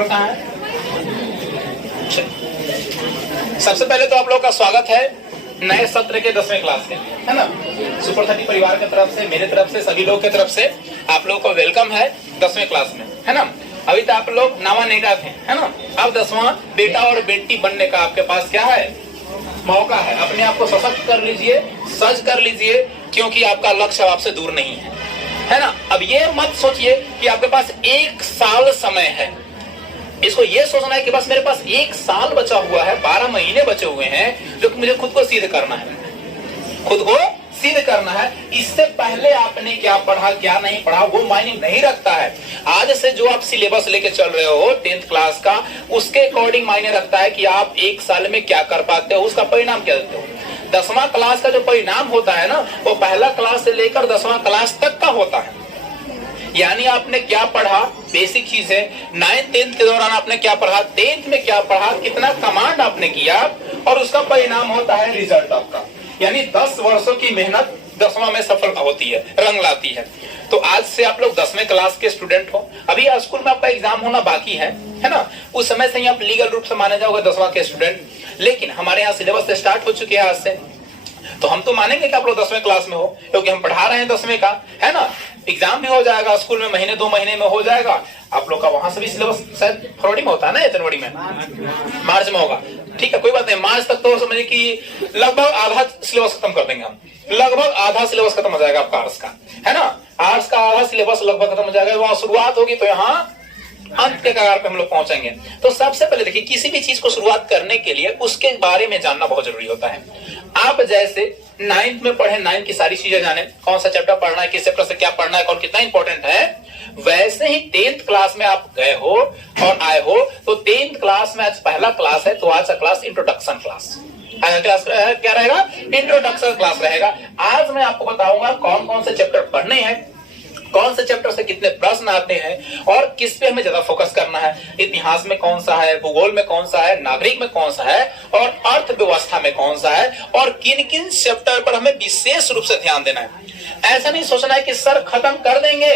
Marker कहाँ है? सबसे पहले तो आप लोगों का स्वागत है नए सत्र के 10वें क्लास के, है ना। सुपर 30 परिवार की तरफ से, मेरे तरफ से, सभी लोगों की तरफ से आप लोगों को वेलकम है 10वें क्लास में, है ना। अभी तो आप लोग नावा नहीं डालते, है ना। अब 10वां बेटा और बेटी बनने का आपके पास क्या है? मौका है। अपने आप को सशक्त कर लीजिए, सज कर लीजिए, क्योंकि आपका लक्ष्य आपसे दूर नहीं है ना। अब ये मत सोचिए कि आपके पास 1 साल समय है। इसको ये सोचना है कि बस मेरे पास 1 साल बचा हुआ है, 12 महीने बचे हुए हैं, जो मुझे खुद को सिद्ध करना है, खुद को सिद्ध करना है। इससे पहले आपने क्या पढ़ा क्या नहीं पढ़ा वो मायने नहीं रखता है। आज से जो आप सिलेबस लेके चल रहे हो 10th क्लास का, उसके अकॉर्डिंग मायने रखता है कि आप 1 साल में क्या कर पाते हो, उसका परिणाम क्या देते हो। 10वां क्लास का जो परिणाम होता है ना, वो पहला क्लास से लेकर 10वां क्लास तक का होता है। यानी आपने क्या पढ़ा, बेसिक चीज है। 9th 10th के दौरान आपने क्या पढ़ा, 10th में क्या पढ़ा, कितना कमांड आपने किया, और उसका परिणाम होता है रिजल्ट आपका। यानी 10 वर्षों की मेहनत 10वां में सफल होती है, रंग लाती है। तो आज से आप लोग 10वें क्लास के स्टूडेंट हो। अभी स्कूल में आपका एग्जाम होना बाकी है ना। उस समय से ही आप लीगल रूप से माने जाओगे 10वां के स्टूडेंट। लेकिन हमारे यहाँ सिलेबस स्टार्ट हो चुके हैं आज से, तो हम तो मानेंगे कि आप लोग 10वें क्लास में हो, क्योंकि हम पढ़ा रहे हैं 10वें का, है ना। एग्जाम भी हो जाएगा स्कूल में, महीने 2 महीने में हो जाएगा। आप लोग का वहां से भी सिलेबस शायद फरवरी में होता है ना, जनवरी में, मार्च में होगा। ठीक है, कोई बात नहीं। मार्च तक तो समझिए कि लगभग आधा सिलेबस खत्म कर देंगे हम। लगभग आधा सिलेबस खत्म हो जाएगा आपका आर्ट्स का, है ना। आर्ट्स का आधा सिलेबस लगभग खत्म हो जाएगा। वहां शुरुआत होगी तो यहाँ अंत के कगार पे हम लोग पहुंचेंगे। तो सबसे पहले देखिए, किसी भी चीज को शुरुआत करने के लिए उसके बारे में जानना बहुत जरूरी होता है। आप जैसे 9th में पढ़े, 9th की सारी चीजें जाने, कौन सा चैप्टर पढ़ना है, किस चैप्टर से क्या पढ़ना है, कौन कितना इंपॉर्टेंट है, वैसे ही 10th क्लास में आप गए हो और आए हो। तो 10th क्लास में आज पहला क्लास है, तो आज का क्लास इंट्रोडक्शन क्लास। आज क्लास क्या रहेगा? इंट्रोडक्शन क्लास रहेगा। आज मैं आपको बताऊंगा कौन कौन से चैप्टर पढ़ने हैं, कौन से चैप्टर से कितने प्रश्न आते हैं, और किस पे हमें ज्यादा फोकस करना है। इतिहास में कौन सा है, भूगोल में कौन सा है, नागरिक में कौन सा है, और अर्थव्यवस्था में कौन सा है, और किन किन चैप्टर पर हमें विशेष रूप से ध्यान देना है। ऐसा नहीं सोचना है कि सर खत्म कर देंगे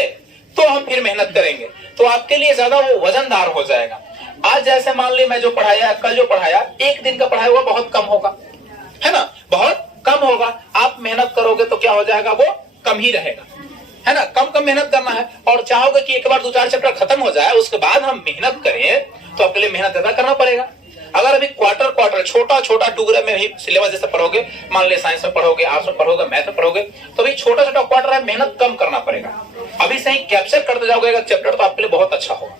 तो हम फिर मेहनत करेंगे, तो आपके लिए ज्यादा वो वजनदार हो जाएगा। आज जैसे मान ली मैं जो पढ़ाया, कल जो पढ़ाया, 1 दिन का पढ़ाया हुआ बहुत कम होगा, है ना, बहुत कम होगा। आप मेहनत करोगे तो क्या हो जाएगा, वो कम ही रहेगा, है ना। कम मेहनत करना है, और चाहोगे कि एक बार 2-4 चैप्टर खत्म हो जाए, उसके बाद हम मेहनत करें, तो आपके लिए मेहनत ज्यादा करना पड़ेगा। अगर अभी क्वार्टर छोटा टुकड़े में ही सिलेबस जैसे पढ़ोगे, मान ली साइंस में पढ़ोगे, आर्ट्स में पढ़ोगे, मैथ में पढ़ोगे, तो अभी छोटा क्वार्टर है, मेहनत कम करना पड़ेगा। अभी से ही कैप्चर करते जाओगे चैप्टर, तो आपके लिए बहुत अच्छा होगा।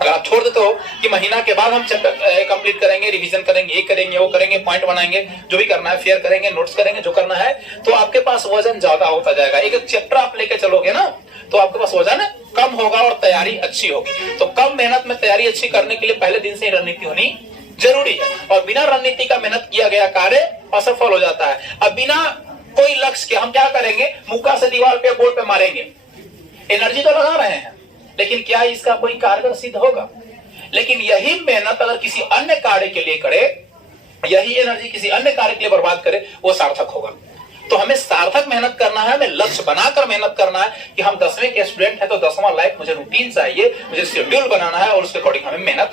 अगर आप छोड़ देते हो कि महीना के बाद हम चैप्टर कंप्लीट करेंगे, रिवीजन करेंगे, ये करेंगे, वो करेंगे, पॉइंट बनाएंगे, जो भी करना है, फेयर करेंगे, नोट्स करेंगे, जो करना है, तो आपके पास वजन ज्यादा होता जाएगा। एक चैप्टर आप लेके चलोगे ना, तो आपके पास वजन कम होगा और तैयारी अच्छी होगी। तो कम मेहनत में तैयारी अच्छी करने के लिए पहले दिन से ही रणनीति होनी जरूरी है, और बिना रणनीति का मेहनत किया गया कार्य असफल हो जाता है। अब बिना कोई लक्ष्य के हम क्या करेंगे, मुक्का से दीवार पे, बोर्ड पे मारेंगे, एनर्जी तो लगा रहे हैं, लेकिन क्या इसका कोई कारगर सिद्ध होगा। लेकिन यही मेहनत अगर किसी अन्य कार्य के लिए करे, यही एनर्जी किसी अन्य कार्य के लिए बर्बाद करे, वो सार्थक होगा। तो हमें सार्थक मेहनत करना है, हमें लक्ष्य बनाकर मेहनत करना है कि हम 10वें के स्टूडेंट हैं, तो 10वां लाइफ मुझे रूटीन चाहिए, मुझे शेड्यूल बनाना है, और उसके अकॉर्डिंग हमें मेहनत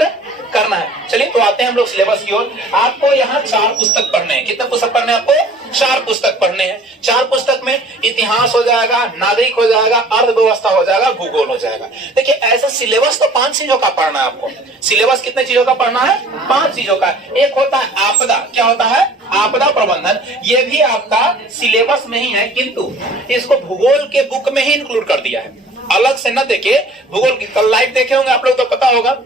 करना है। चलिए तो आते हैं हम लोग सिलेबस की ओर। आपको यहाँ 4 पुस्तक पढ़ने हैं। कितने पुस्तक पढ़ने हैं आपको? 4 पुस्तक पढ़ने हैं। 4 पुस्तक में इतिहास हो जाएगा, नागरिक हो जाएगा, अर्थव्यवस्था हो जाएगा, भूगोल हो जाएगा। देखिए ऐसा सिलेबस तो 5 चीजों का पढ़ना है आपको। सिलेबस कितने चीजों का पढ़ना है? 5 चीजों का। एक होता है आपदा। क्या होता है? आपदा प्रबंधन। ये भी आपका सिलेबस में ही है, किंतु इसको भूगोल के बुक में ही इंक्लूड कर दिया है, अलग से न देखे। भूगोल की कल लाइव देखे होंगे आप लोग, तो पता होगा,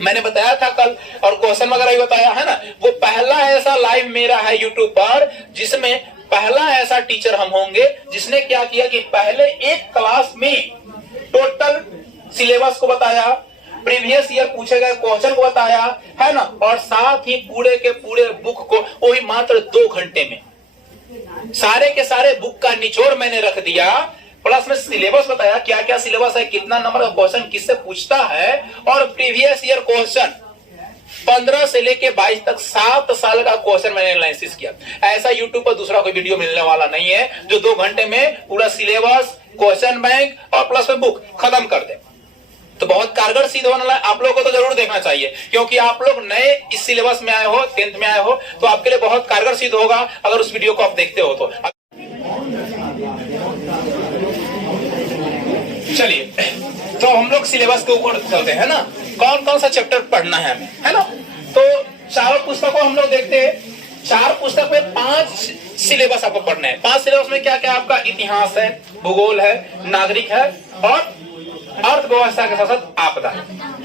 मैंने बताया था कल, और क्वेश्चन वगैरह भी बताया है ना। वो पहला ऐसा लाइव मेरा है यूट्यूब पर, जिसमें पहला ऐसा टीचर हम होंगे जिसने क्या किया कि पहले एक क्लास में टोटल सिलेबस को बताया, प्रीवियस ईयर पूछे गए क्वेश्चन को बताया, है ना, और साथ ही पूरे के पूरे बुक को, वो भी मात्र 2 घंटे में सारे के सारे बुक का निचोड़ मैंने रख दिया। प्लस में सिलेबस बताया, क्या क्या सिलेबस है, कितना नंबर का क्वेश्चन किससे पूछता है, और प्रीवियस ईयर क्वेश्चन 15 से लेके 22 तक 7 साल का क्वेश्चन मैंने एनालिसिस किया। ऐसा यूट्यूब पर दूसरा कोई वीडियो मिलने वाला नहीं है जो 2 घंटे में पूरा सिलेबस, क्वेश्चन बैंक और प्लस में बुक खत्म कर दे। तो बहुत कारगर सिद्ध होने वाला है। आप लोगों को तो जरूर देखना चाहिए, क्योंकि आप लोग नए इस सिलेबस में आए हो, 10th में आए हो, तो आपके लिए बहुत कारगर सिद्ध होगा अगर उस वीडियो को आप देखते हो तो। चलिए, तो हम लोग सिलेबस के ऊपर चलते हैं ना, कौन कौन सा चैप्टर पढ़ना है हमें, है ना। तो चारों पुस्तकों हम लोग देखते हैं। 4 पुस्तक में 5 सिलेबस आपको पढ़ने हैं। 5 सिलेबस में क्या क्या आपका इतिहास है, भूगोल है, नागरिक है और अर्थव्यवस्था के साथ साथ आपदा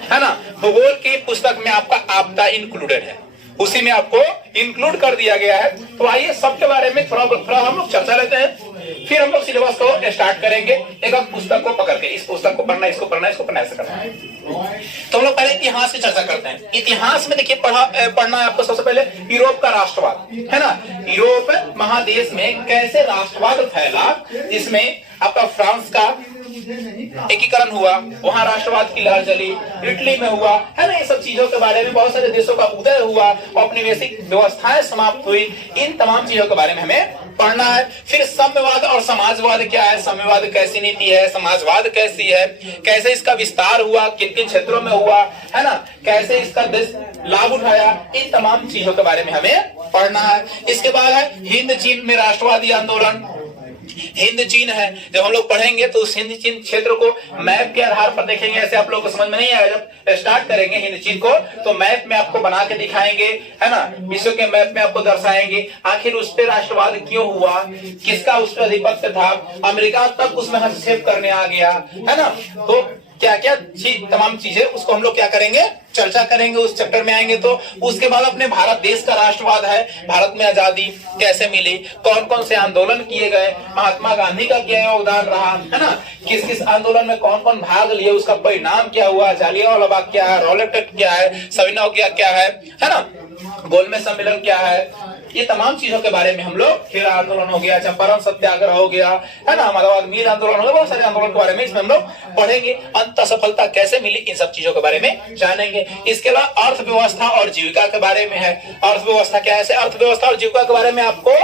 है ना। भूगोल की पुस्तक में आपका आपदा इंक्लूडेड है, उसी में आपको इंक्लूड कर दिया गया है। तो आइए सबके बारे में थोड़ा हम लोग चर्चा लेते हैं, फिर हम लोग सिलेबस को स्टार्ट करेंगे एक एक पुस्तक को पकड़ के। इस पुस्तक को पढ़ना, इसको पढ़ना, इसको पढ़ना, ऐसे करना है। तो हम लोग पहले इतिहास की चर्चा करते हैं। इतिहास में देखिए पढ़ना है आपको सबसे पहले यूरोप का राष्ट्रवाद, है ना। यूरोप महादेश में कैसे राष्ट्रवाद फैला, जिसमें आपका फ्रांस का एकीकरण हुआ, वहां राष्ट्रवाद की लहर चली, इटली में हुआ, है ना। ये सब चीजों के बारे में बहुत सारे देशों का उदय हुआ, औपनिवेशिक व्यवस्थाएं समाप्त हुई, इन तमाम चीजों के बारे में हमें पढ़ना है। फिर साम्यवाद और समाजवाद क्या है, साम्यवाद कैसी नीति है, समाजवाद कैसी है, कैसे इसका विस्तार हुआ, किन किन क्षेत्रों में हुआ, है ना, कैसे इसका देश लाभ उठाया, इन तमाम चीजों के बारे में हमें पढ़ना है। इसके बाद है हिंद चीन में राष्ट्रवादी आंदोलन। हिंद चीन है, जब हम लोग पढ़ेंगे तो उस हिंद चीन क्षेत्र को मैप के आधार पर देखेंगे। ऐसे आप लोग को समझ में नहीं आएगा, जब स्टार्ट करेंगे हिंद चीन को तो मैप में आपको बना के दिखाएंगे, है ना। विश्व के मैप में आपको दर्शाएंगे आखिर उस पर राष्ट्रवाद क्यों हुआ, किसका उस पर अधिपत्य था, अमेरिका तक उसमें हस्तक्षेप करने आ गया, है ना। तो क्या क्या तमाम चीजें उसको हम लोग क्या करेंगे, चर्चा करेंगे, उस चैप्टर में आएंगे। तो उसके बाद अपने भारत देश का राष्ट्रवाद है, भारत में आजादी कैसे मिली, कौन कौन से आंदोलन किए गए, महात्मा गांधी का क्या योगदान रहा, है ना, किस किस आंदोलन में कौन कौन भाग लिए, उसका परिणाम क्या हुआ, जालियांवाला बाग क्या है, रॉलेट एक्ट क्या है, सविनय क्या है ना, गोलमेज सम्मेलन क्या है, ये तमाम चीजों के बारे में हम लोग, खेड़ा आंदोलन हो गया, चंपारण सत्याग्रह हो गया, है ना, अहमदाबाद मील आंदोलन हो गया, बहुत सारे आंदोलन के बारे में इसमें हम लोग पढ़ेंगे। अंत सफलता कैसे मिली, इन सब चीजों के बारे में जानेंगे। इसके अलावा अर्थव्यवस्था और जीविका के बारे में है। अर्थव्यवस्था क्या है, अर्थव्यवस्था और जीविका के बारे में आपको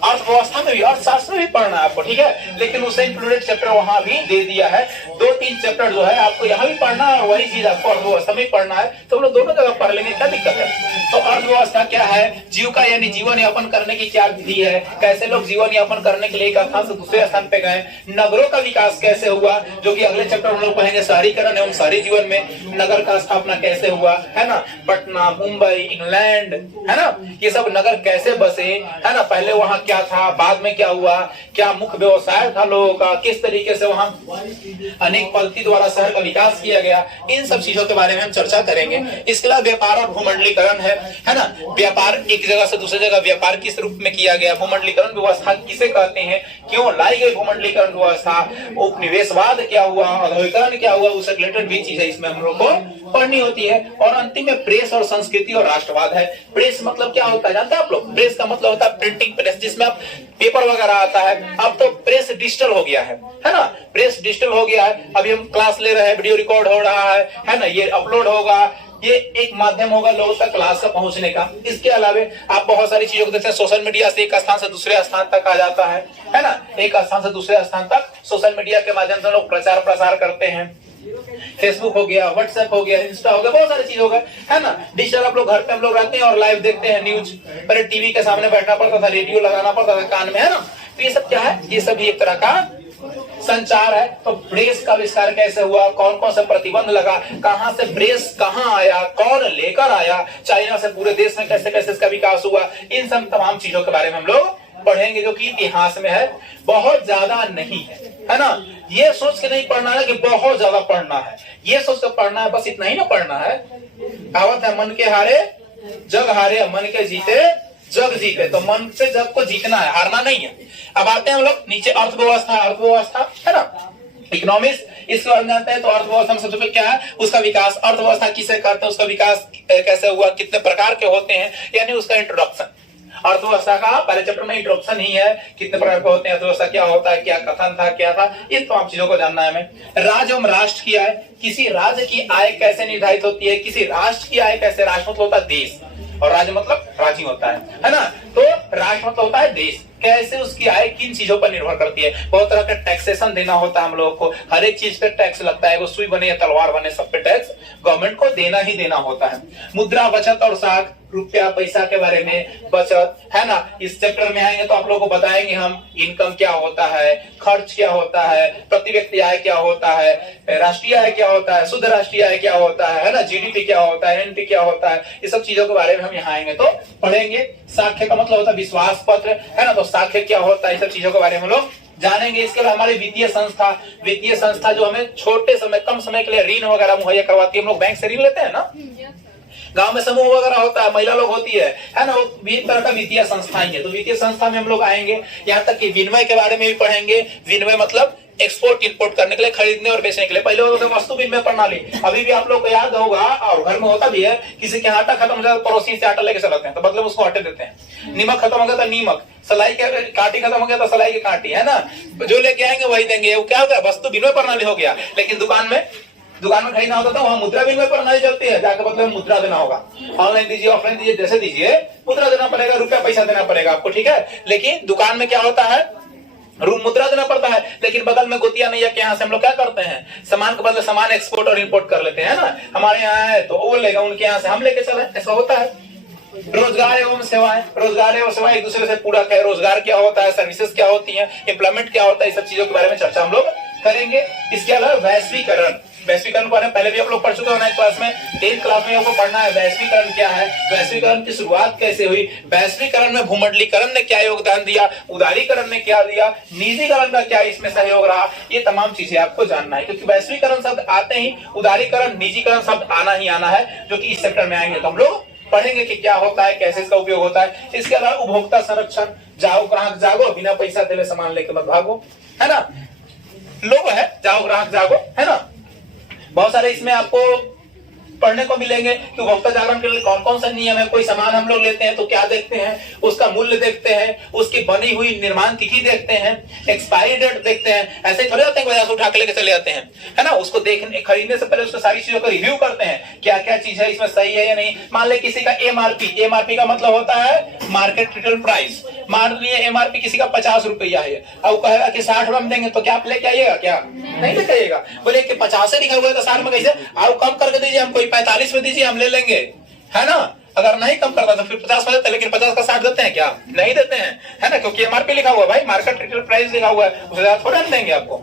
अर्थव्यवस्था में भी, अर्थशास्त्र में भी पढ़ना है आपको, ठीक है। लेकिन उसे इंक्लूडेड चैप्टर वहां भी दे दिया है। 2-3 चैप्टर जो है आपको यहाँ भी पढ़ना है और वही चीज आपको अर्थव्यवस्था में पढ़ना है। तो हम लोग दोनों जगह पढ़ लेंगे, क्या दिक्कत है। तो अर्थव्यवस्था क्या है, जीविका यानी जीवन यापन करने की क्या विधि है, कैसे लोग जीवन यापन करने के लिए एक स्थान से दूसरे स्थान पे गए, नगरों का विकास कैसे हुआ, जो कि अगले चैप्टर हम लोग पढ़ेंगे, शहरीकरण एवं शहरी जीवन में नगर का स्थापना कैसे हुआ, है ना। पटना, मुंबई, इंग्लैंड, है ना, ये सब नगर कैसे बसे, है ना, पहले वहां क्या था, बाद में क्या हुआ, क्या मुख्य व्यवसाय था लोगों का, किस तरीके से वहां अनेक पद्धति द्वारा शहर का विकास किया गया, इन सब चीजों के बारे में हम चर्चा करेंगे। इसके अलावा व्यापार और भूमंडलीकरण है ना। व्यापार एक जगह से दूसरी जगह व्यापार किस रूप में किया गया, भूमंडलीकरण व्यवस्था किसे कहते हैं, क्यों लाई गई भूमंडलीकरण व्यवस्था, उपनिवेशवाद क्या हुआ, औद्योगिकरण क्या हुआ, उससे रिलेटेड भी चीजें इसमें हम लोग को पढ़नी होती है। और अंतिम में प्रेस और संस्कृति और राष्ट्रवाद है। प्रेस मतलब क्या होता है जानते हैं आप लोग, प्रेस का मतलब होता है प्रिंटिंग प्रेस, जिसमें आप पेपर वगैरह आता है। अब तो प्रेस डिजिटल हो गया है ना, प्रेस डिजिटल हो गया है। अभी हम क्लास ले रहे हैं, वीडियो रिकॉर्ड हो रहा है ना, ये अपलोड होगा, ये एक माध्यम होगा लोगों तक क्लास का पहुंचने का। इसके अलावा आप बहुत सारी चीजों को देखते हैं, सोशल मीडिया से एक स्थान से दूसरे स्थान तक आ जाता है ना, एक स्थान से दूसरे स्थान तक सोशल मीडिया के माध्यम से लोग प्रचार प्रसार करते हैं। फेसबुक हो गया, व्हाट्सएप हो गया, इंस्टा हो गया, बहुत सारी चीज हो गया, है ना। डिजिटल आप लोग घर पे हम लोग रहते हैं और लाइव देखते हैं न्यूज। पहले टीवी के सामने बैठना पड़ता था, रेडियो लगाना पड़ता था कान में, है ना। तो ये सब क्या है, ये सब एक तरह का संचार है। तो प्रेस का आविष्कार कैसे हुआ, कौन कौन से प्रतिबंध लगा, कहां से प्रेस कहां आया, कौन लेकर आया, चाइना से पूरे देश में कैसे कैसे इसका विकास हुआ, इन सब तमाम चीजों के बारे में हम लोग पढ़ेंगे, जो कि इतिहास में है, बहुत ज्यादा नहीं है ना। ये सोच के नहीं पढ़ना है कि बहुत ज्यादा पढ़ना है, ये सोच कर पढ़ना है, बस इतना ही ना पढ़ना है। कहावत है, मन के हारे जग हारे, मन के जीते जग जीते। तो मन से जग को जीतना है, हारना नहीं है। अब आते हैं हम लोग नीचे, अर्थव्यवस्था, अर्थव्यवस्था है ना, इकोनॉमिक्स, इसके बारे में जानते हैं। तो अर्थव्यवस्था में सबसे पहले क्या है, उसका विकास, अर्थव्यवस्था किसे कहते हैं, उसका विकास कैसे हुआ, कितने प्रकार के होते हैं, यानी उसका इंट्रोडक्शन। अर्थव्यवस्था का पहले चैप्टर में इंट्रोडक्शन ही है, कितने प्रकार के होते हैं, अर्थव्यवस्था क्या होता है, क्या कथन था, क्या था, इन तमाम चीजों को जानना है हमें। राज्य एवं राष्ट्र की आय, किसी राज्य की आय कैसे निर्धारित होती है, किसी राष्ट्र की आय कैसे, राष्ट्र मतलब होता है देश, और राज्य मतलब राज्य होता है ना। तो राष्ट्र मतलब होता है देश। कैसे उसकी आय किन चीजों पर निर्भर करती है, बहुत तरह का टैक्सेशन देना होता है हम लोग को, हर एक चीज पे टैक्स लगता है, वो सुई बने या तलवार बने सब पे टैक्स गवर्नमेंट को देना ही देना होता है। मुद्रा, बचत और साख, रुपया पैसा के बारे में, बचत है ना, इस चैप्टर में आएंगे तो आप लोगों को बताएंगे हम इनकम क्या होता है, खर्च क्या होता है, प्रति व्यक्ति आय क्या होता है, राष्ट्रीय आय क्या होता है, शुद्ध राष्ट्रीय आय क्या होता है ना, जीडीपी क्या होता है, एनपी क्या होता है, ये सब चीजों के बारे में हम यहाँ आएंगे तो पढ़ेंगे। साख्य का मतलब होता है विश्वास पत्र है ना, तो साख्य क्या होता है, ये सब चीजों के बारे में हम लोग जानेंगे। इसके बाद हमारी वित्तीय संस्था जो हमें छोटे समय कम समय के लिए ऋण वगैरह मुहैया करवाती है। हम लोग बैंक से ऋण लेते हैं ना, गांव में समूह वगैरह होता है, महिला लोग होती है ना, वो भी एक तरह का वित्तीय संस्थाएं है। तो वित्तीय संस्था में हम लोग आएंगे, यहाँ तक कि विनिमय के बारे में भी पढ़ेंगे। विनिमय मतलब एक्सपोर्ट इंपोर्ट करने के लिए, खरीदने और बेचने के लिए। पहले होता था वस्तु विनिमय प्रणाली, अभी भी आप लोग को याद होगा और घर में होता भी है, किसी के आटा खत्म हो जाए पड़ोसी से आटा लेके चलाते हैं, तो मतलब उसको आटे देते हैं। नीमक खत्म हो गया तो नीमक, सलाई के काटी खत्म हो गया तो सलाई की काटी है ना, जो लेके आएंगे वही देंगे। वो क्या हो गया, वस्तु विनिमय प्रणाली हो गया। लेकिन दुकान में खरीदना होता था, वहां मुद्रा विनिमय प्रणाली चलती है, जाकर बदले में मुद्रा देना होगा। ऑनलाइन दीजिए, ऑफलाइन दीजिए, जैसे दीजिए मुद्रा देना पड़ेगा, रुपया पैसा देना पड़ेगा आपको, ठीक है। लेकिन दुकान में क्या होता है, मुद्रा देना पड़ता है। लेकिन बगल में गोतिया नैया के यहाँ से हम लोग क्या करते हैं, सामान के बदले सामान एक्सपोर्ट और इंपोर्ट कर लेते हैं ना। हमारे यहाँ है तो वो लेगा, उनके यहाँ से हम लेके चले, ऐसा होता है। रोजगार एवं सेवाएं, रोजगार एवं सेवाएं एक दूसरे से पूरा है। रोजगार क्या होता है, सर्विसेज क्या होती है, एम्प्लॉयमेंट क्या होता है, इस सब चीजों के बारे में चर्चा हम लोग करेंगे। इसके अलावा वैश्वीकरण के बारे में पहले भी आप लोग पढ़ चुके हो क्लास में, 10th क्लास में आपको पढ़ना है वैश्वीकरण क्या है, वैश्वीकरण की शुरुआत कैसे हुई, वैश्वीकरण में भूमंडलीकरण ने क्या योगदान दिया, उदारीकरण ने क्या दिया, निजीकरण का क्या इसमें सहयोग रहा, ये तमाम चीजें आपको जानना है। क्योंकि वैश्वीकरण शब्द आते ही उदारीकरण, निजीकरण शब्द आना ही आना है, जो कि इस सेक्टर में आएंगे तो हम लोग पढ़ेंगे कि क्या होता है, कैसे इसका उपयोग होता है। इसके अलावा उपभोक्ता संरक्षण, जाओ ग्राहक जागो, बिना पैसा देवे सामान लेके मत भागो, है ना। लोग है जाओ ग्राहक जागो, है ना। बहुत सारे इसमें आपको पढ़ने को मिलेंगे कि उपभोक्ता जागरण के लिए कौन कौन सा नियम है। कोई सामान हम लोग लेते हैं तो क्या देखते हैं, उसका मूल्य देखते हैं, उसकी बनी हुई निर्माण तिथि देखते हैं, एक्सपायरी डेट देखते हैं। ऐसे थोड़े होते हैं बाजार से उठा के लेके चले जाते हैं, है ना। उसको देखने खरीदने से पहले उसको सारी चीजों का रिव्यू करते हैं, क्या क्या चीज है इसमें सही है या नहीं। मान ले किसी का एमआरपी का मतलब होता है मार्केट रिटेल प्राइस। मान लिए एमआरपी किसी का 50 रुपया है, अब कहेगा कि 60 रुपए में देंगे, तो क्या आप लेके आइएगा, क्या नहीं लेके आइएगा। बोले कि 50 लिखा हुआ है तो 60 में कैसे, आओ कम करके दीजिए, हमको 45 में दीजिए, हम ले लेंगे, है ना। अगर नहीं कम करता तो फिर 50 में देते, लेकिन 50 का 60 देते हैं क्या, नहीं देते हैं, है ना। क्योंककि एमआरपी लिखा हुआ है भाई, मार्केट रिटेल प्राइस लिखा हुआ है, उससे ज्यादा थोड़ा देंगे आपको।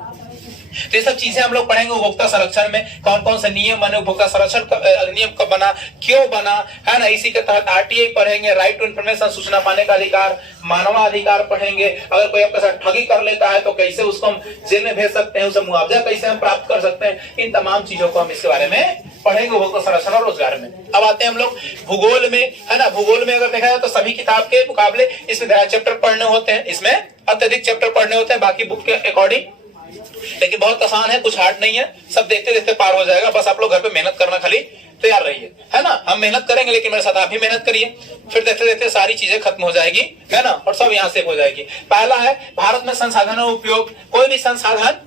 तो ये सब चीजें हम लोग पढ़ेंगे। उपभोक्ता संरक्षण में कौन कौन से नियम बने, उपभोक्ता संरक्षण अधिनियम कब बना, क्यों बना, है ना। इसी के तहत आरटीआई पढ़ेंगे, राइट टू इन्फॉर्मेशन, सूचना पाने का अधिकार, मानवाधिकार पढ़ेंगे। अगर कोई आपके साथ ठगी कर लेता है तो कैसे उसको हम जेल में भेज सकते हैं, उसे मुआवजा कैसे हम प्राप्त कर सकते हैं, इन तमाम चीजों को हम इसके बारे में पढ़ेंगे उपभोक्ता संरक्षण और रोजगार में। अब आते हैं हम लोग भूगोल में, है ना। भूगोल में अगर देखा जाए तो सभी किताब के मुकाबले इसमें ज्यादा चैप्टर पढ़ने होते हैं, इसमें अत्यधिक चैप्टर पढ़ने होते हैं बाकी बुक के अकॉर्डिंग। लेकिन बहुत आसान है, कुछ हार्ड नहीं है, सब देखते देखते पार हो जाएगा। बस आप लोग घर पे मेहनत करना खाली तैयार रहिए, है ना। हम मेहनत करेंगे लेकिन मेरे साथ आप भी मेहनत करिए, फिर देखते देखते सारी चीजें खत्म हो जाएगी, है ना, और सब यहाँ से हो जाएगी। पहला है भारत में संसाधनों उपयोग। कोई भी संसाधन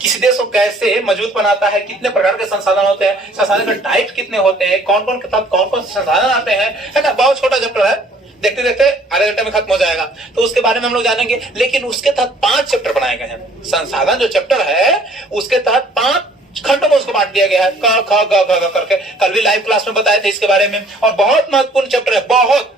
किसी देश को कैसे मजबूत बनाता है, कितने प्रकार के संसाधन होते हैं, संसाधन के टाइप कितने होते हैं, कौन कौन के साथ कौन कौन से संसाधन आते हैं, है ना। बहुत छोटा चैप्टर है, देखते देखते आधे घंटे में खत्म हो जाएगा, तो उसके बारे में हम लोग जानेंगे। लेकिन उसके तहत 5 चैप्टर बनाए गए हैं। संसाधन जो चैप्टर है उसके तहत 5 खंडों में उसको बांट दिया गया है, क ख ग घ करके। कल भी लाइव क्लास में बताए थे इसके बारे में, और बहुत महत्वपूर्ण चैप्टर है। बहुत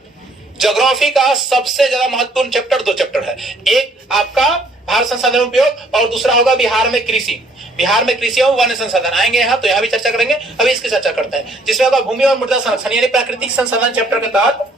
ज्योग्राफी का सबसे ज्यादा महत्वपूर्ण चैप्टर 2 चैप्टर है। एक आपका भारत संसाधन उपयोग और दूसरा होगा बिहार में कृषि। बिहार में कृषि और वन संसाधन आएंगे यहाँ, तो यहाँ भी चर्चा करेंगे। अभी इसकी चर्चा करते हैं, जिसमें होगा भूमि और मृदा संरक्षण, यानी प्राकृतिक संसाधन चैप्टर के तहत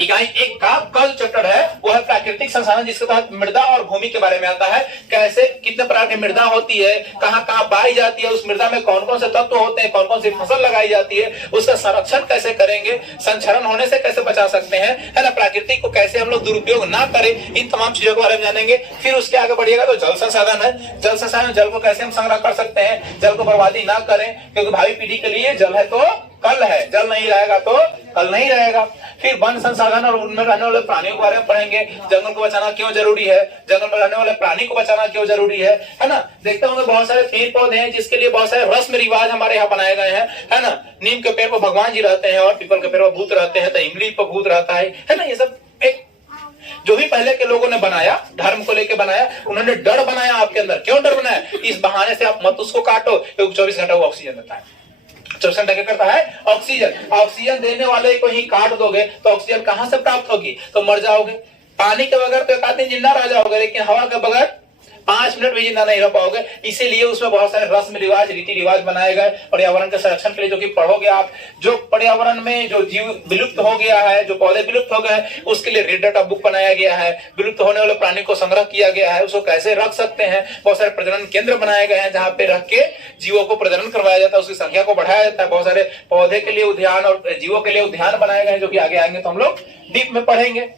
इकाई 1 का जो चैप्टर है वो है प्राकृतिक संसाधन, जिसके तहत मृदा और भूमि के बारे में आता है। कैसे कितने प्रकार की मृदा होती है, कहाँ कहाँ पाई जाती है, उस मृदा में कौन कौन से तत्व होते हैं, कौन कौन सी फसल लगाई जाती है, उसका संरक्षण कैसे करेंगे, संचरण होने से कैसे बचा सकते हैं, है ना। प्राकृतिक को कैसे हम लोग दुरुपयोग ना करें, इन तमाम चीजों के बारे में जानेंगे। फिर उसके आगे बढ़िएगा तो जल संसाधन है। जल संसाधन, जल को कैसे हम संग्रह कर सकते हैं, जल को बर्बादी ना करें, क्योंकि भावी पीढ़ी के लिए जल है तो कल है, जल नहीं रहेगा तो कल नहीं रहेगा। फिर वन संसाधन और उनमें रहने वाले प्राणियों के बारे में पढ़ेंगे, जंगल को बचाना क्यों जरूरी है, जंगल में रहने वाले प्राणी को बचाना क्यों जरूरी है ना। देखते होंगे बहुत सारे पेड़ पौधे हैं जिसके लिए बहुत सारे रस्म रिवाज हमारे यहाँ बनाए गए हैं, है ना। नीम के पेड़ पर भगवान जी रहते हैं और पीपल के पेड़ पर भूत रहते हैं, तो इमली पर भूत रहता है ना। ये सब एक जो भी पहले के लोगों ने बनाया, धर्म को लेकर बनाया, उन्होंने डर बनाया आपके अंदर। क्यों डर बनाया? इस बहाने से आप मत उसको काटो, 24 घंटा वो ऑक्सीजन देता है, 24 घंटा क्या करता है? ऑक्सीजन। ऑक्सीजन देने वाले को ही काट दोगे तो ऑक्सीजन कहां से प्राप्त होगी? तो मर जाओगे। पानी के बगैर तो एक आदमी जिंदा रह जाओगे, लेकिन हवा के बगैर 5 मिनट भी जिंदा नहीं रह पाओगे। इसीलिए उसमें बहुत सारे रस्म रिवाज, रीति रिवाज बनाए गए पर्यावरण के संरक्षण के लिए, जो कि पढ़ोगे आप। जो पर्यावरण में जो जीव विलुप्त हो गया है, जो पौधे विलुप्त हो गए हैं, उसके लिए रेड डाटा बुक बनाया गया है। विलुप्त होने वाले प्राणी को संग्रह किया गया है, उसको कैसे रख सकते हैं। बहुत सारे प्रजनन केंद्र बनाए गए हैं जहां पे रख के जीवों को प्रजनन करवाया जाता है, उसकी संख्या को बढ़ाया जाता है। बहुत सारे पौधे के लिए उद्यान और जीवों के लिए उद्यान बनाए गए हैं, जो कि आगे आएंगे तो हम लोग डीप में पढ़ेंगे।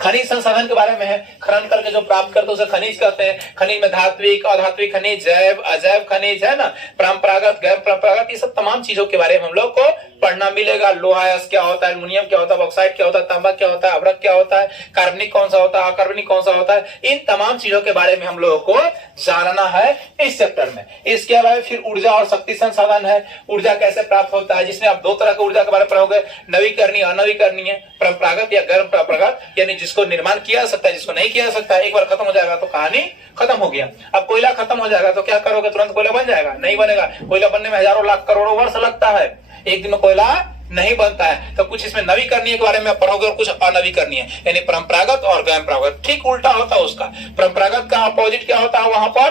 खनिज संसाधन के बारे में है, खनन करके जो प्राप्त करते हैं उसे खनिज कहते हैं। खनिज में धात्विक, अधात्विक खनिज, जैव अजैव खनिज, है ना, परंपरागत, गैर परंपरागत, ये सब तमाम चीजों के बारे में हम लोग को पढ़ना मिलेगा। लोहा क्या होता है, एल्युमिनियम क्या होता है, बॉक्साइट क्या होता है, तांबा क्या होता है, अभ्रक क्या होता है, कार्बनिक कौन सा होता है, अकार्बनिक कौन सा होता है, इन तमाम चीजों के बारे में हम लोगों को जानना है इस चैप्टर में। इसके अलावा फिर ऊर्जा और शक्ति संसाधन है, ऊर्जा कैसे प्राप्त होता है, जिसमें आप 2 तरह की ऊर्जा के बारे में पढ़ोगे, नवीकरणीय, अनवीकरणीय, परंपरागत या गैर परंपरागत, यानी जिसको निर्माण किया जा सकता है, जिसको नहीं किया जा सकता। एक बार खत्म हो जाएगा तो कहानी खत्म हो गया। अब कोयला खत्म हो जाएगा तो क्या करोगे? तुरंत कोयला बन जाएगा? नहीं बनेगा। कोयला बनने में हजारों लाख करोड़ों वर्ष लगता है, एक दिन में कोयला नहीं बनता है। तो कुछ इसमें नवीकरणीय के बारे में पढ़ोगे और कुछ अनवीकरणीय, यानी परंपरागत और गैर परंपरागत। ठीक उल्टा होता है उसका। परंपरागत का अपोजिट क्या होता है? वहां पर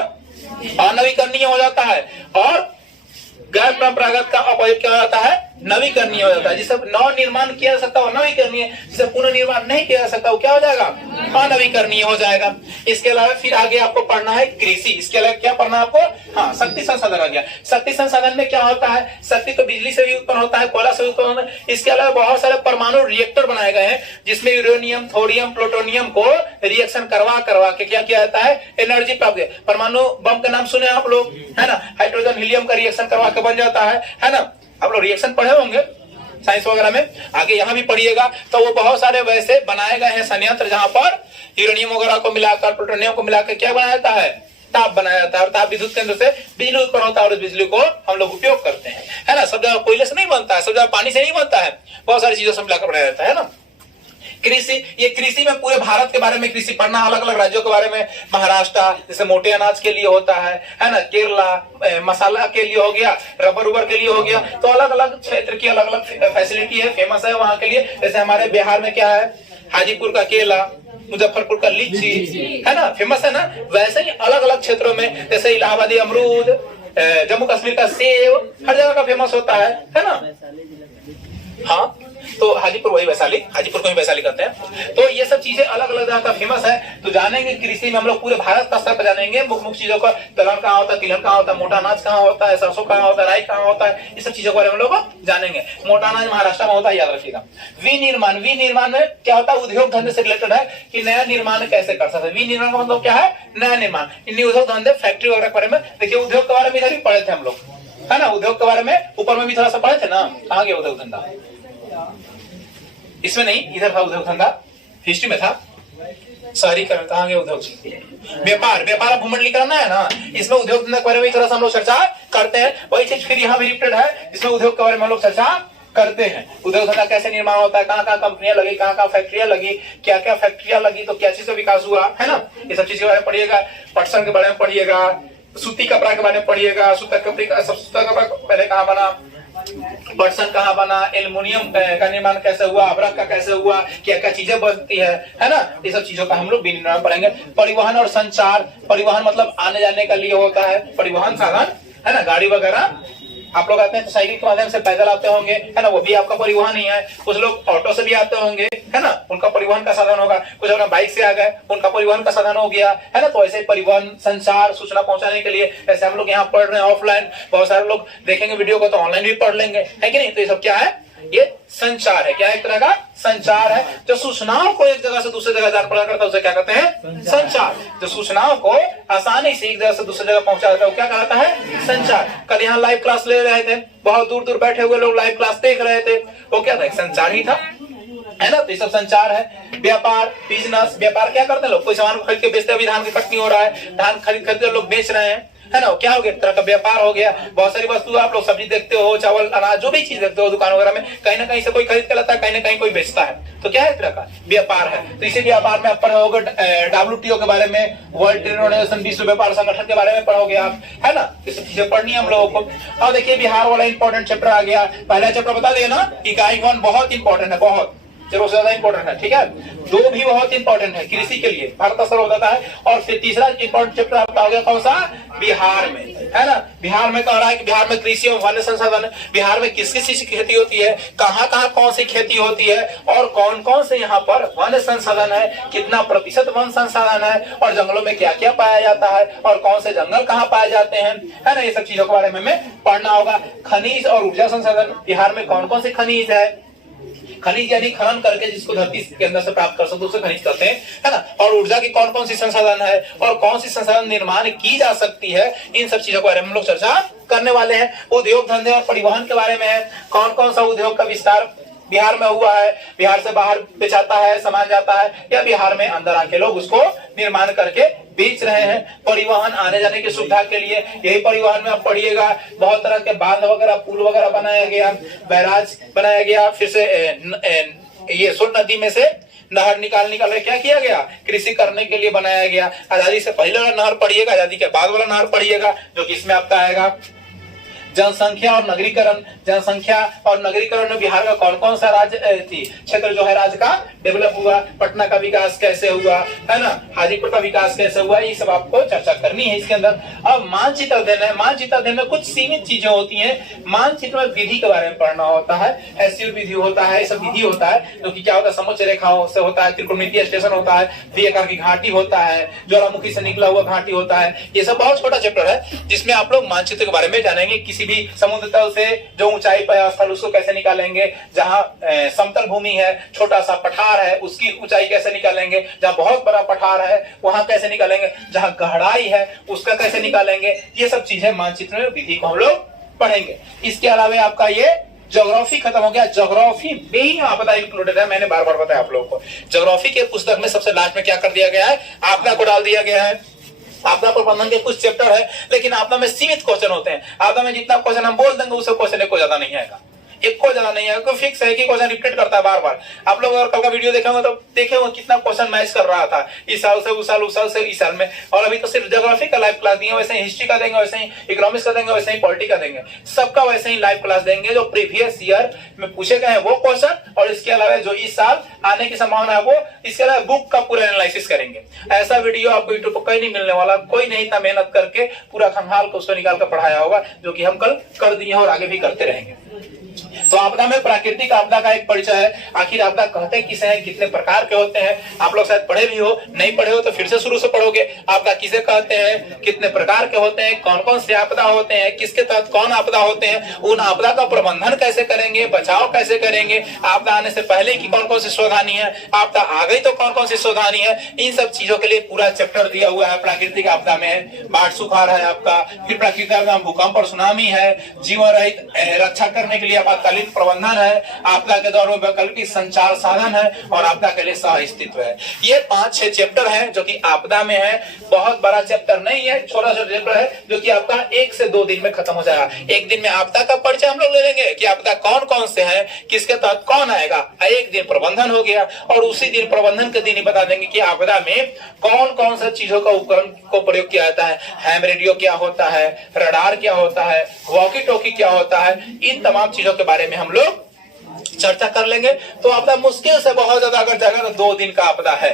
अनवीकरणीय हो जाता है, और गैर परंपरागत का अपोजिट क्या होता है? नवीकरणीय हो जाता है। जिसे नव निर्माण किया जा सकता है नवीकरणीय, जिसे पुनर्निर्माण नहीं किया जा सकता वो क्या हो जाएगा? अनवीकरणीय हो जाएगा। इसके अलावा फिर आगे आपको पढ़ना है कृषि। इसके अलावा क्या पढ़ना है आपको? हाँ, शक्ति संसाधन आ गया। शक्ति संसाधन में क्या होता है? शक्ति तो बिजली से भी उत्पन्न होता है, कोयला से भी उत्पन्न होता है। इसके अलावा बहुत सारे परमाणु रिएक्टर बनाए गए हैं, जिसमें यूरेनियम, थोरियम, प्लूटोनियम को रिएक्शन करवा के क्या किया जाता है? एनर्जी प्राप्त। परमाणु बम का नाम सुने आप लोग, है ना। हाइड्रोजन हीलियम का रिएक्शन करवा के बन जाता है ना। आप लोग रिएक्शन पढ़े होंगे साइंस वगैरह में, आगे यहाँ भी पढ़िएगा। तो वो बहुत सारे वैसे बनाए गए हैं संयंत्र, जहां पर यूरेनियम वगैरह को मिलाकर, प्लूटोनियम को मिलाकर क्या बनाया जाता है? ताप बनाया जाता है। और ताप विद्युत केंद्र से बिजली उत्पन्न होता है, और इस बिजली को हम लोग उपयोग करते हैं, है ना। सब जगह कोयले से नहीं बनता है, सब जगह पानी से नहीं बनता है, बहुत सारी चीजों से मिलाकर बनाया जाता है ना। कृषि, ये कृषि में पूरे भारत के बारे में कृषि पढ़ना, अलग अलग राज्यों के बारे में। महाराष्ट्र जैसे मोटे अनाज के लिए होता है ना। केरला मसाला के लिए हो गया, रबर उबर के लिए हो गया। तो अलग अलग क्षेत्र की अलग अलग फैसिलिटी है, फेमस है वहां के लिए। जैसे हमारे बिहार में क्या है? हाजीपुर का केला, मुजफ्फरपुर का लीची, है ना, फेमस है ना। वैसे ही अलग अलग क्षेत्रों में, जैसे इलाहाबादी अमरूद, जम्मू कश्मीर का सेब, हर जगह का फेमस होता है ना। हाँ, तो हाजीपुर वही वैशाली, हाजीपुर को ही वैशाली कहते हैं। तो ये सब चीजें अलग अलग जगह का फेमस है। तो जानेंगे कृषि में हम लोग पूरे भारत का स्तर पर जानेंगे, मुख्य मुख्य चीजों का। दलहन कहाँ होता है, तिलहन कहाँ होता है, मोटा अनाज कहाँ होता है, सरसों कहाँ होता है, राई कहाँ होता है, ये सब चीजों के बारे में हम लोग जानेंगे। मोटा अनाज महाराष्ट्र में होता है, याद रखिएगा। विनिर्माण में क्या होता है? उद्योग धंधे से रिलेटेड है कि नया निर्माण कैसे कर सकते हैं। विनिर्माण का मतलब क्या है? नया निर्माण। इन उद्योग धंधे, फैक्ट्री वगैरह के बारे में। देखिए, उद्योग के बारे में इधर भी पढ़े थे हम लोग, है ना। उद्योग के बारे में ऊपर में भी थोड़ा सा पढ़े थे ना। कहाँ गया उद्योग धंधा? इसमें नहीं, इधर था उद्योग धंधा, हिस्ट्री में था। शहरीकरण कहाँ गया? उद्योग। व्यापार भूमंडलीकरण है ना, इसमें उद्योग धंधा के बारे में थोड़ा सा हम लोग चर्चा करते हैं। वही चीज फिर यहाँ भी रिपीटेड है, इसमें उद्योग के बारे में हम लोग चर्चा करते हैं। उद्योग धंधा कैसे निर्माण होता है, कहाँ कहाँ कंपनियां लगी, कहाँ कहाँ फैक्ट्रियां लगी, क्या क्या फैक्ट्रियां लगी, तो क्या चीज का विकास हुआ, है ना। ये सब चीज के बारे में पढ़िएगा। पटसन के बारे में पढ़िएगा, सूती कपड़ा के बारे में पढ़िएगा। सूता कपड़ा पहले कहाँ बना, पटसन कहाँ बना, एल्युमिनियम का निर्माण कैसे हुआ, अभ्रक का कैसे हुआ, क्या क्या चीजें बनती है ना। ये सब चीजों का हम लोग विनिर्माण पढ़ेंगे। परिवहन और संचार, परिवहन मतलब आने जाने का लिए होता है, परिवहन साधन, है ना। गाड़ी वगैरह आप लोग आते हैं तो साइकिल के माध्यम से, पैदल आते होंगे, है ना, वो भी आपका परिवहन ही है। कुछ लोग ऑटो से भी आते होंगे, है ना, उनका परिवहन का साधन होगा। कुछ अपना बाइक से आ गए, उनका परिवहन का साधन हो गया, है ना। तो ऐसे परिवहन, संचार, सूचना पहुंचाने के लिए, ऐसे हम लोग यहाँ पढ़ रहे हैं ऑफलाइन। बहुत सारे लोग देखेंगे वीडियो को तो ऑनलाइन भी पढ़ लेंगे, है कि नहीं। तो ये सब क्या है? ये संचार है। क्या एक तरह का संचार है। जो सूचनाओं को एक जगह से दूसरी जगह आदान प्रदान करता है उसे क्या कहते हैं? संचार। जो सूचनाओं को आसानी से एक जगह से दूसरी जगह पहुंचा देता है वो क्या कहता है? संचार। कल यहाँ लाइव क्लास ले रहे थे, बहुत दूर दूर बैठे हुए लोग लाइव क्लास देख रहे थे, वो क्या था? एक संचार ही था, है ना। तो ये सब संचार है। व्यापार, बिजनेस, व्यापार क्या करते हैं लोग, कोई सामान खरीद के बेचते हैं। अभी धान की कटनी हो रहा है, धान खरीद खरीद लोग बेच रहे हैं, है ना। क्या हो गया, एक तरह का व्यापार हो गया। बहुत सारी वस्तु आप लोग सब्जी देखते हो, चावल, अनाज, जो भी चीज देखते हो दुकान वगैरह में, कहीं ना कहीं से कोई खरीद के लाता है, कहीं ना कहीं कोई बेचता है। तो क्या है, एक तरह का व्यापार है। तो इसी व्यापार में आप पढ़े होगे WTO के बारे में, वर्ल्ड ट्रेड ऑर्गेनाइजेशन, विश्व व्यापार संगठन के बारे में पढ़ोगे आप, है ना। ये सब चीजें पढ़नी है हम लोगों को। और देखिए बिहार वाला इंपॉर्टेंट चैप्टर आ गया। पहला चैप्टर बता दिया ना, इकाई 1 बहुत इंपॉर्टेंट है, बहुत जरूर से ज्यादा इंपॉर्टेंट है, ठीक है। 2 भी बहुत इंपॉर्टेंट है कृषि के लिए, भारत का सर्व होता है। और फिर तीसरा इंपॉर्टेंट चैप्टर आपका हो गया कौन सा, बिहार में, है ना। बिहार में कह रहा है कि बिहार में कृषि एवं वन्य संसाधन, बिहार में किस किस चीज की खेती होती है, कहाँ कहाँ कौन सी खेती होती है, और कौन कौन से यहाँ पर वन्य संसाधन है, कितना प्रतिशत वन संसाधन है, और जंगलों में क्या क्या पाया जाता है, और कौन से जंगल कहाँ पाए जाते हैं, है ना। ये सब चीजों के बारे में हमें पढ़ना होगा। खनिज और ऊर्जा संसाधन, बिहार में कौन कौन से खनिज है, खनिज यानी खनन करके जिसको धरती के अंदर से प्राप्त कर सकते उसे खनिज कहते हैं, है ना। और ऊर्जा की कौन कौन सी संसाधन है, और कौन सी संसाधन निर्माण की जा सकती है, इन सब चीजों के बारे में हम लोग चर्चा करने वाले हैं। उद्योग धंधे और परिवहन के बारे में है, कौन कौन सा उद्योग का विस्तार बिहार में हुआ है, बिहार से बाहर बेचाता है, सामान जाता है, या बिहार में अंदर आके लोग उसको निर्माण करके बेच रहे हैं। परिवहन, आने जाने की सुविधा के लिए, यही परिवहन में आप पढ़िएगा, बहुत तरह के बांध वगैरह, पुल वगैरह बनाया गया, बैराज बनाया गया, फिर से ये सोन नदी में से नहर निकाल क्या किया गया, कृषि करने के लिए बनाया गया। आजादी से पहले वाला नहर पढ़िएगा, आजादी के बाद वाला नहर पढ़िएगा, जो कि इसमें आपका आएगा। जनसंख्या और नगरीकरण, जनसंख्या और नगरीकरण में बिहार का कौन कौन सा राज्य क्षेत्र जो है राज्य का डेवलप हुआ, पटना का विकास कैसे हुआ, है ना, हाजीपुर का विकास कैसे हुआ, ये सब आपको चर्चा करनी है इसके अंदर। अब मानचित्र अध्ययन है। मानचित्र अध्ययन में कुछ सीमित चीजें होती हैं। मानचित्र में विधि के बारे में पढ़ना होता है, एसयूर विधि होता है, ये सब विधि होता है, जो कि क्या होता है, समुच्चय रेखाओं से होता है, त्रिकोणमितीय स्टेशन होता है, द्विआकार की घाटी होता है, ज्वालामुखी से निकला हुआ घाटी होता है। ये सब बहुत छोटा चैप्टर है, जिसमें आप लोग मानचित्र के बारे में जानेंगे। किसी भी समुद्र तल से जो ऊंचाई पर स्थल उसको कैसे निकालेंगे, जहां समतल भूमि है, छोटा सा पठार है, उसकी ऊंचाई कैसे निकालेंगे, जहां बहुत बड़ा पठार है वहां कैसे निकालेंगे, जहां गहराई है उसका कैसे निकालेंगे। ये सब चीजें मानचित्र में विधि को हम लोग पढ़ेंगे। इसके अलावा आपका ये ज्योग्राफी खत्म हो गया। ज्योग्राफी में ही आपदा इंक्लूडेड है, मैंने बार बार बताया आप लोगों को। ज्योग्राफी के पुस्तक में सबसे लास्ट में क्या कर दिया गया है, आपदा को डाल दिया गया है। आपदा प्रबंधन के कुछ चैप्टर है, लेकिन आपदा में सीमित क्वेश्चन होते हैं। आपदा में जितना क्वेश्चन हम बोल देंगे उससे क्वेश्चन को ज्यादा नहीं आएगा, एक को ज्यादा नहीं आएगा, फिक्स है कि क्वेश्चन रिपीट करता है बार बार। आप लोग अगर कल का वीडियो देखेंगे तो देखेंगे कितना क्वेश्चन मैच कर रहा था, इस साल से उस साल, उस साल से इस साल में। और अभी तो सिर्फ ज्योग्राफी का लाइव क्लास दिए, वैसे ही हिस्ट्री का देंगे, वैसे ही इकोनॉमिक्स का देंगे, वैसे ही पॉलिटी का देंगे, सबका वैसे ही लाइव क्लास देंगे। जो प्रीवियस ईयर में पूछे गए हैं वो क्वेश्चन, और इसके अलावा जो इस साल आने की संभावना है वो, इसके अलावा बुक का पूरा एनालिसिस करेंगे। ऐसा वीडियो आपको यूट्यूब पर कहीं नहीं मिलने वाला, कोई नहीं इतना मेहनत करके पूरा खंगाल को उसको निकाल कर पढ़ाया होगा, जो कि हम कल कर दिए और आगे भी करते रहेंगे। तो आपदा में प्राकृतिक आपदा का एक परिचय है। आखिर आपदा कहते किसे हैं, कितने प्रकार के होते हैं, आप लोग शायद पढ़े भी हो, नहीं पढ़े हो तो फिर से शुरू से पढ़ोगे। आपदा किसे कहते हैं, कितने प्रकार के होते हैं, कौन कौन से आपदा होते हैं, किसके तहत कौन आपदा होते हैं, उन आपदा का प्रबंधन कैसे करेंगे, बचाव कैसे करेंगे, आपदा आने से पहले की कौन कौन सी सावधानी है, आपदा आ गई तो कौन कौन सी सावधानी है, इन सब चीजों के लिए पूरा चैप्टर दिया हुआ है। प्राकृतिक आपदा में बाढ़ सुखाड़ है आपका, फिर प्राकृतिक आपदा में भूकंप और सुनामी है, जीवन रहित रक्षा करने के लिए आपातकालीन प्रबंधन है, आपदा के दौर में वैकल्पिक संचार साधन है, और आपदा के लिए सह अस्तित्व है। ये 5-6 चैप्टर हैं जो कि आपदा में है। बहुत बड़ा चैप्टर नहीं है, छोटा सा चैप्टर है जो कि आपका 1 से 2 दिन में खत्म हो जाएगा। एक दिन में आपदा का परिचय हम लोग ले लेंगे कि आपदा कौन कौन से हैं, किसके तहत कौन आएगा, एक दिन प्रबंधन हो गया, और उसी दिन प्रबंधन के दिन ही बता देंगे कि आपदा में कौन कौन सा चीजों का उपकरण को प्रयोग किया जाता है। हैम रेडियो क्या होता है, रडार क्या होता है, वॉकी टॉकी क्या होता है, इन तमाम चीजों के बारे में हम लोग चर्चा कर लेंगे। तो आपदा मुश्किल से बहुत ज्यादा अगर जाएगा तो 2 दिन का आपदा है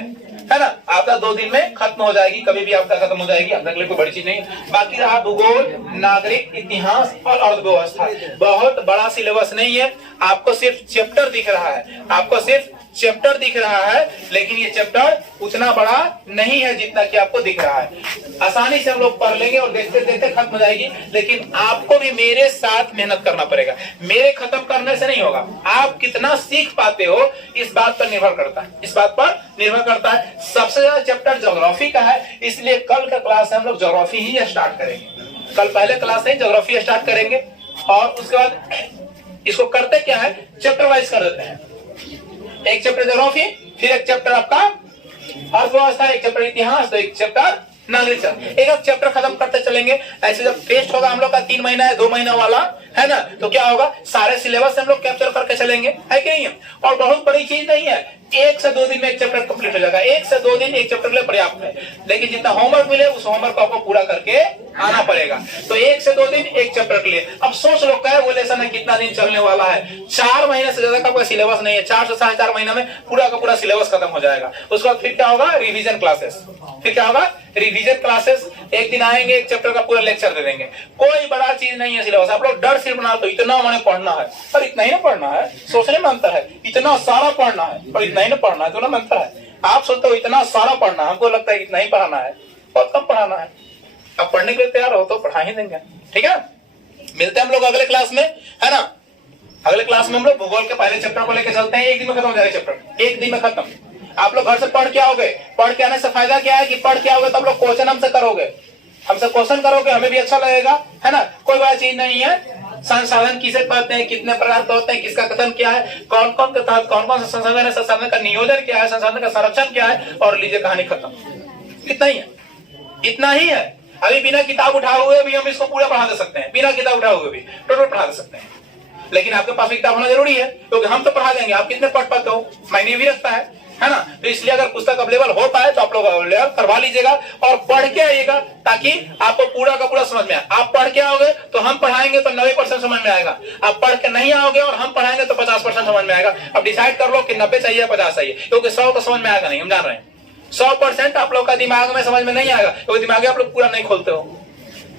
ना। आपदा 2 दिन में खत्म हो जाएगी, कभी भी आपदा खत्म हो जाएगी, आपदा के लिए कोई बड़ी चीज नहीं। बाकी रहा भूगोल, नागरिक इतिहास और अर्थव्यवस्था। बहुत बड़ा सिलेबस नहीं है, आपको सिर्फ चैप्टर दिख रहा है, आपको सिर्फ चैप्टर दिख रहा है, लेकिन ये चैप्टर उतना बड़ा नहीं है जितना कि आपको दिख रहा है। आसानी से हम लोग पढ़ लेंगे और देखते देखते खत्म हो जाएगी, लेकिन आपको भी मेरे साथ मेहनत करना पड़ेगा। मेरे खत्म करने से नहीं होगा, आप कितना सीख पाते हो इस बात पर निर्भर करता है, इस बात पर निर्भर करता है। सबसे ज्यादा चैप्टर ज्योग्राफी का है, इसलिए कल का क्लास हम लोग ज्योग्राफी ही स्टार्ट करेंगे। कल पहले क्लास से ज्योग्राफी स्टार्ट करेंगे, और उसके बाद इसको करते क्या है, चैप्टर वाइज कर देते हैं। एक चैप्टर ज्योग्राफी, फिर एक चैप्टर आपका अर्थव्यवस्था, एक चैप्टर इतिहास, तो एक चैप्टर नागरिक शास्त्र। एक चैप्टर खत्म करते चलेंगे। ऐसे जब टेस्ट होगा हम लोग का 3 महीना या 2 महीना वाला, है ना, तो क्या होगा, सारे सिलेबस हम लोग कैप्चर करके चलेंगे, है कि नहीं है। और बहुत बड़ी चीज नहीं है, 1 से 2 दिन में एक चैप्टर कंप्लीट हो जाएगा। 1 से 2 दिन एक चैप्टर के लिए पर्याप्त है, लेकिन जितना होमवर्क मिले उस होमवर्क को आपको पूरा करके आना पड़ेगा। तो 1 से 2 दिन एक चैप्टर के लिए। अब सोच लो क्या वो लेसन है, कितना दिन चलने वाला है। 4 महीने से ज्यादा का कोई सिलेबस नहीं है। 4 से 4.5 महीने में पूरा का पूरा सिलेबस खत्म हो जाएगा। उसके बाद फिर क्या होगा, रिविजन क्लासेस। फिर क्या होगा, रिविजन क्लासेस। एक दिन आएंगे, एक चैप्टर का पूरा लेक्चर दे देंगे। कोई बड़ा चीज नहीं है सिलेबस। आप लोग डर सिर्फ बना, तो इतना मैंने पढ़ना है, पर इतना ही ना पढ़ना है। सोचने में अंतर है, इतना सारा पढ़ना है पर इतना ही ना पढ़ना है, तो ना अंतर है। आप सोचते हो इतना सारा पढ़ना, हमको लगता है इतना ही पढ़ाना है, बहुत कम पढ़ाना है। अब पढ़ने के लिए तैयार हो तो पढ़ा ही देंगे, ठीक है। मिलते हैं हम लोग अगले क्लास में, है ना। अगले क्लास में हम लोग भूगोल के पहले चैप्टर को लेकर चलते हैं। एक दिन में खत्म हो जाएगा चैप्टर, एक दिन में खत्म। आप लोग घर से पढ़ के आओगे, पढ़ के आने से फायदा क्या है कि पढ़ के आओगे तो आप लोग क्वेश्चन हमसे करोगे, हमसे क्वेश्चन करोगे, हमें भी अच्छा लगेगा, है ना। कोई बड़ा चीज नहीं है। संसाधन किसे कहते हैं, कितने प्रकार के होते हैं, किसका कथन क्या है, कौन कौन के तहत कौन कौन सा संसाधन है, संसाधन का नियोजन क्या है, संसाधन का संरक्षण क्या है, और लीजिए कहानी खत्म। इतना ही है, इतना ही है। अभी बिना किताब उठाए हुए भी हम इसको पूरा पढ़ा दे सकते हैं, बिना किताब उठाए हुए भी टोटल पढ़ा दे सकते हैं। लेकिन आपके पास किताब होना जरूरी है, क्योंकि हम तो पढ़ा देंगे, आप कितने पढ़ पाते हो, मायने भी रखता है ना। तो इसलिए अगर पुस्तक अवेलेबल हो पाए तो आप लोग अवेलेबल करवा लीजिएगा और पढ़ के आइएगा, ताकि आपको पूरा का पूरा समझ में आए। आप पढ़ के आओगे तो हम पढ़ाएंगे तो 90% समझ में आएगा। आप पढ़ के नहीं आओगे और हम पढ़ाएंगे तो 50% समझ में आएगा। अब डिसाइड कर लो कि 90 चाहिए 50 चाहिए, क्योंकि 100 तो समझ में आएगा नहीं, हम जान रहे हैं। 100% आप लोग का दिमाग में समझ में नहीं आएगा, क्योंकि दिमाग आप लोग पूरा नहीं खोलते हो,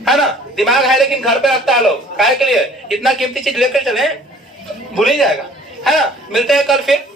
है ना। दिमाग है लेकिन घर पे रखता है लोग, काहे के लिए, इतना कीमती चीज लेकर चले, भूल ही जाएगा, है ना। मिलते हैं कल फिर।